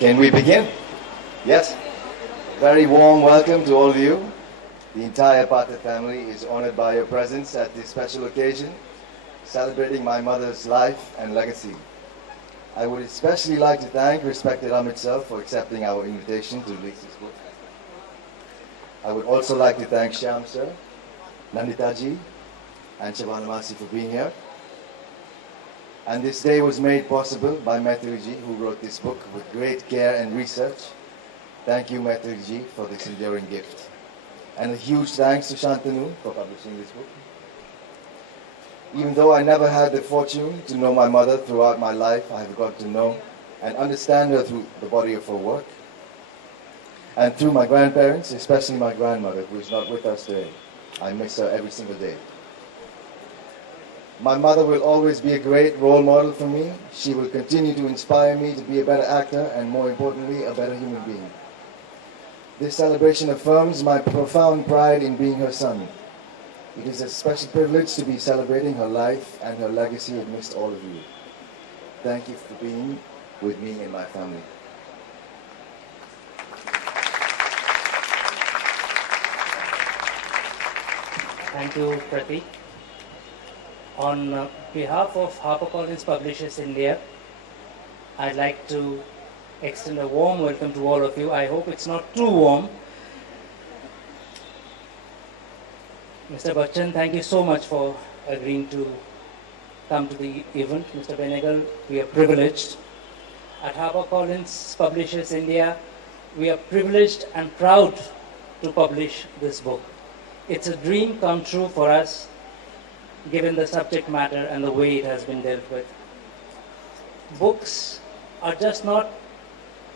Can we begin? Yes. Very warm welcome to all of you. The entire Patil family is honored by your presence at this special occasion, celebrating my mother's life and legacy. I would especially like to thank respected Amit sir for accepting our invitation to release this book. I would also like to thank Shyam sir, Nandita ji, and Shabana for being here. And this day was made possible by Maithili ji, who wrote this book with great care and research. Thank you, Maithili ji, for this enduring gift. And a huge thanks to Shantanu for publishing this book. Even though I never had the fortune to know my mother throughout my life, I have got to know and understand her through the body of her work. And through my grandparents, especially my grandmother, who is not with us today. I miss her every single day. My mother will always be a great role model for me. She will continue to inspire me to be a better actor and, more importantly, a better human being. This celebration affirms my profound pride in being her son. It is a special privilege to be celebrating her life and her legacy amidst all of you. Thank you for being with me and my family. Thank you, Pratik. On behalf of HarperCollins Publishers India, I'd like to extend a warm welcome to all of you. I hope it's not too warm. Mr. Bachchan, thank you so much for agreeing to come to the event. Mr. Benegal, we are privileged. At HarperCollins Publishers India, we are privileged and proud to publish this book. It's a dream come true for us, given the subject matter and the way it has been dealt with. Books are just not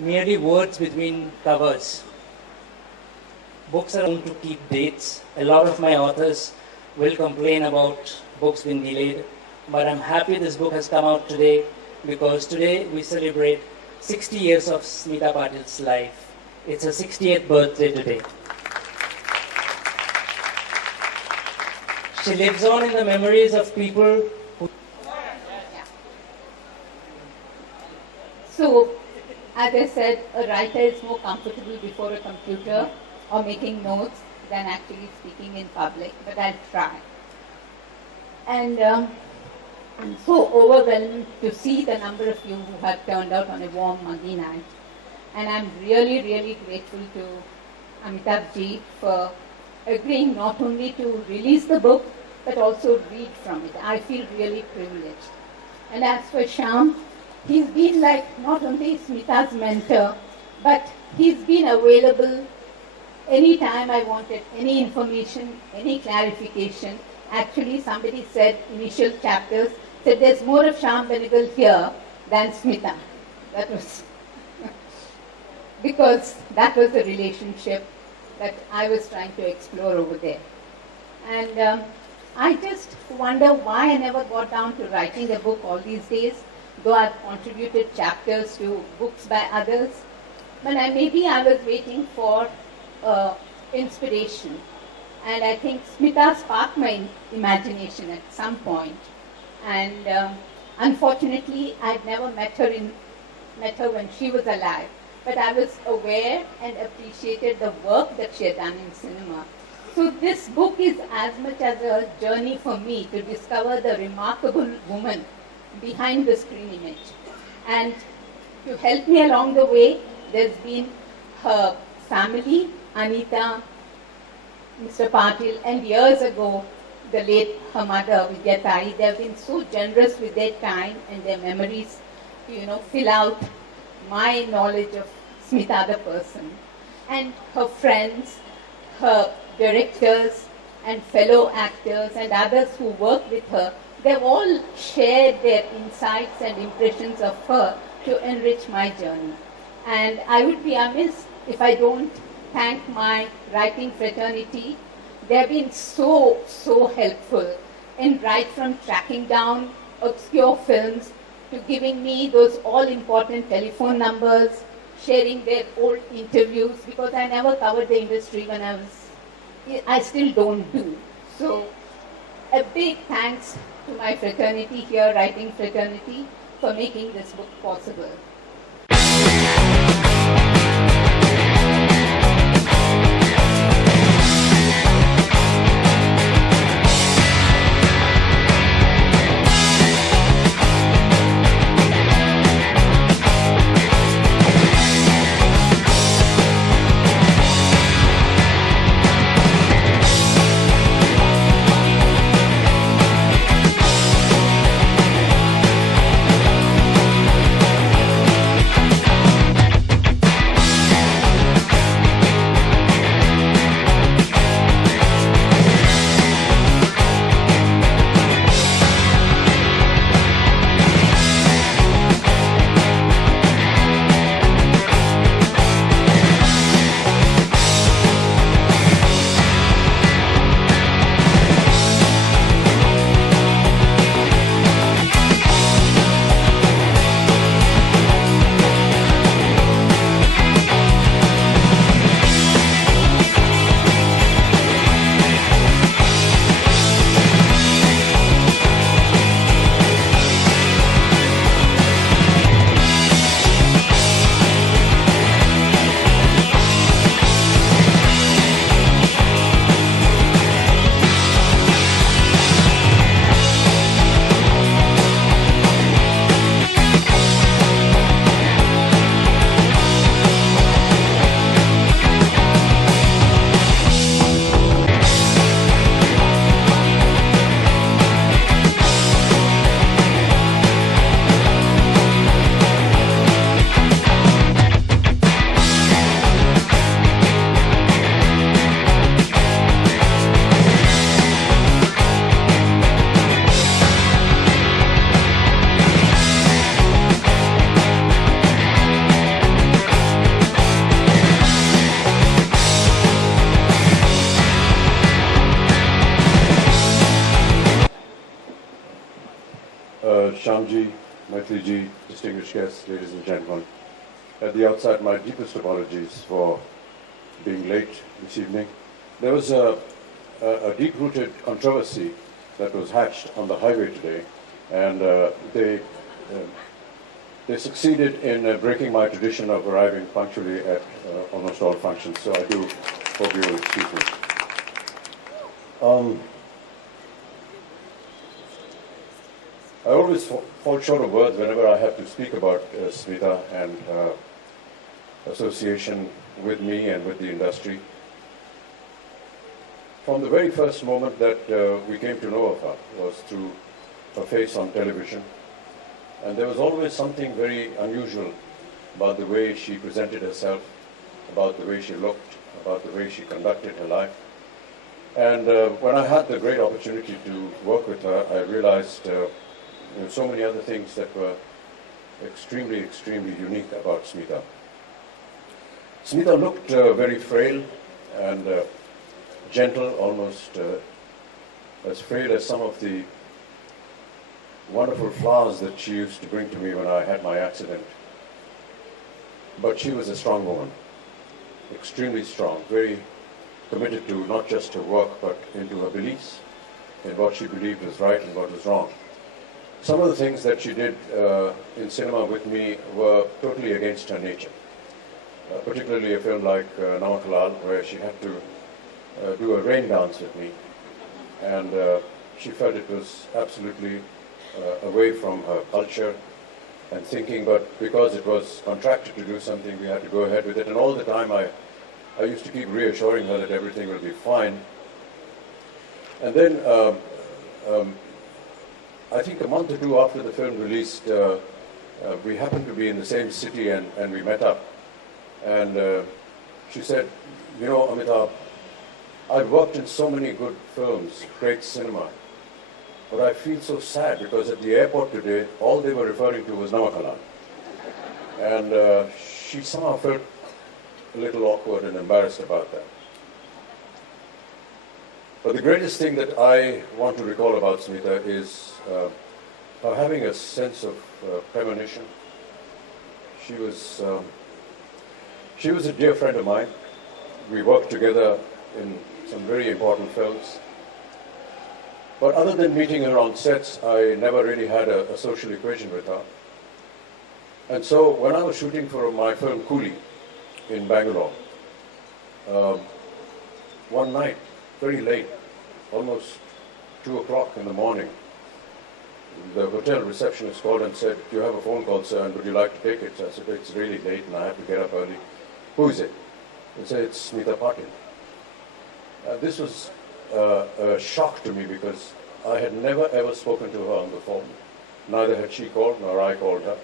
merely words between covers. Books are going to keep dates. A lot of my authors will complain about books being delayed, but I'm happy this book has come out today because today we celebrate 60 years of Smita Patil's life. It's her 68th birthday today. She lives on in the memories of people who... So, as I said, a writer is more comfortable before a computer or making notes than actually speaking in public, but I'll try. And I'm so overwhelmed to see the number of you who have turned out on a warm, muggy night. And I'm really, really grateful to Amitabh ji for agreeing not only to release the book, but also read from it. I feel really privileged. And as for Shyam, he's been like not only Smita's mentor, but he's been available anytime I wanted any information, any clarification. Actually, somebody said, initial chapters, said there's more of Shyam Benegal here than Smita. That was, because that was the relationship that I was trying to explore over there. And I just wonder why I never got down to writing a book all these days, though I've contributed chapters to books by others. But maybe I was waiting for inspiration. And I think Smita sparked my imagination at some point. And unfortunately, I'd never met her when she was alive. But I was aware and appreciated the work that she had done in cinema. So this book is as much as a journey for me to discover the remarkable woman behind the screen image. And to help me along the way, there's been her family, Anita, Mr. Patil, and years ago, the late her mother, Vidyatai. They have been so generous with their time and their memories to, fill out my knowledge of Smita the person. And her friends, her directors and fellow actors and others who work with her, they've all shared their insights and impressions of her to enrich my journey. And I would be amiss if I don't thank my writing fraternity. They've been so helpful in right from tracking down obscure films to giving me those all-important telephone numbers, sharing their old interviews, because I never covered the industry when I still don't do. So a big thanks to my fraternity here, writing fraternity, for making this book possible. Shamji, Maithili ji, distinguished guests, ladies and gentlemen. At the outset, my deepest apologies for being late this evening. There was a deep-rooted controversy that was hatched on the highway today, and they succeeded in breaking my tradition of arriving punctually at almost all functions, so I do hope you will excuse me. I always fall short of words whenever I have to speak about Smita and association with me and with the industry. From the very first moment that we came to know of her was through her face on television. And there was always something very unusual about the way she presented herself, about the way she looked, about the way she conducted her life. And when I had the great opportunity to work with her, I realized so many other things that were extremely, extremely unique about Smita. Smita looked very frail and gentle, almost as frail as some of the wonderful flowers that she used to bring to me when I had my accident. But she was a strong woman, extremely strong, very committed to not just her work, but into her beliefs, in what she believed was right and what was wrong. Some of the things that she did in cinema with me were totally against her nature. Particularly a film like Namakalal, where she had to do a rain dance with me. And she felt it was absolutely away from her culture and thinking, but because it was contracted to do something, we had to go ahead with it. And all the time I used to keep reassuring her that everything will be fine. And then I think a month or two after the film released, we happened to be in the same city and we met up. And she said, you know, Amitabh, I've worked in so many good films, great cinema, but I feel so sad because at the airport today, all they were referring to was Namakalal. And she somehow felt a little awkward and embarrassed about that. But the greatest thing that I want to recall about Smita is her having a sense of premonition. She was a dear friend of mine. We worked together in some very important films. But other than meeting her on sets, I never really had a social equation with her. And so when I was shooting for my film Coolie in Bangalore, one night, very late, almost 2 o'clock in the morning, the hotel receptionist called and said, "Do you have a phone call, sir, and would you like to take it?" So I said, "It's really late and I have to get up early." "Who is it?" They said, "It's Smita Patil." This was a shock to me because I had never ever spoken to her on the phone. Neither had she called nor I called her.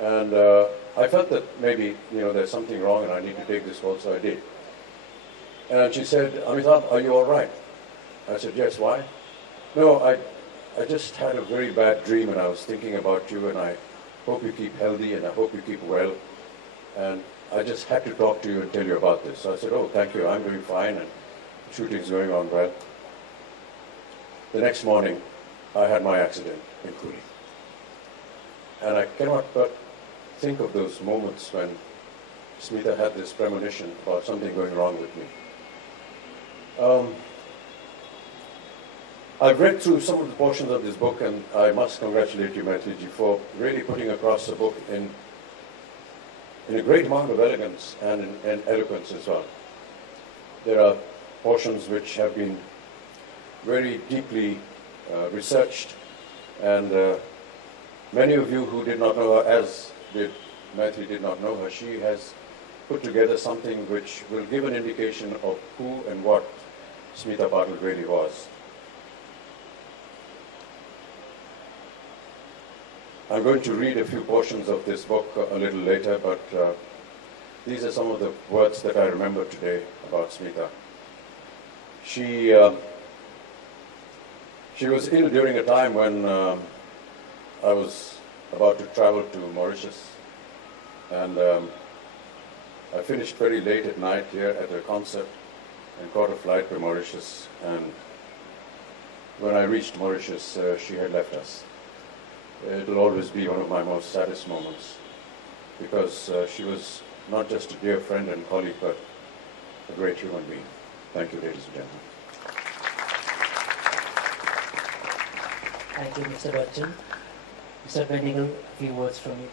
And I felt that maybe, there's something wrong and I need to take this call, so I did. And she said, "Amitabh, are you all right?" I said, "Yes, why?" "No, I just had a very bad dream and I was thinking about you and I hope you keep healthy and I hope you keep well. And I just had to talk to you and tell you about this." So I said, "Oh, thank you, I'm doing fine and shooting's going on well." The next morning, I had my accident in Coolie. And I cannot but think of those moments when Smita had this premonition about something going wrong with me. I've read through some of the portions of this book, and I must congratulate you, Maithili, for really putting across the book in a great amount of elegance and in eloquence as well. There are portions which have been very deeply researched, and many of you who did not know her, as Maithili did not know her, she has put together something which will give an indication of who and what Smita Patil really was. I'm going to read a few portions of this book a little later, but these are some of the words that I remember today about Smita. She was ill during a time when I was about to travel to Mauritius, and I finished very late at night here at a concert and caught a flight to Mauritius, and when I reached Mauritius, she had left us. it'll always be one of my most saddest moments, because she was not just a dear friend and colleague, but a great human being. Thank you, ladies and gentlemen. Thank you, Mr. Bachchan. Mr. Benegal, a few words from you.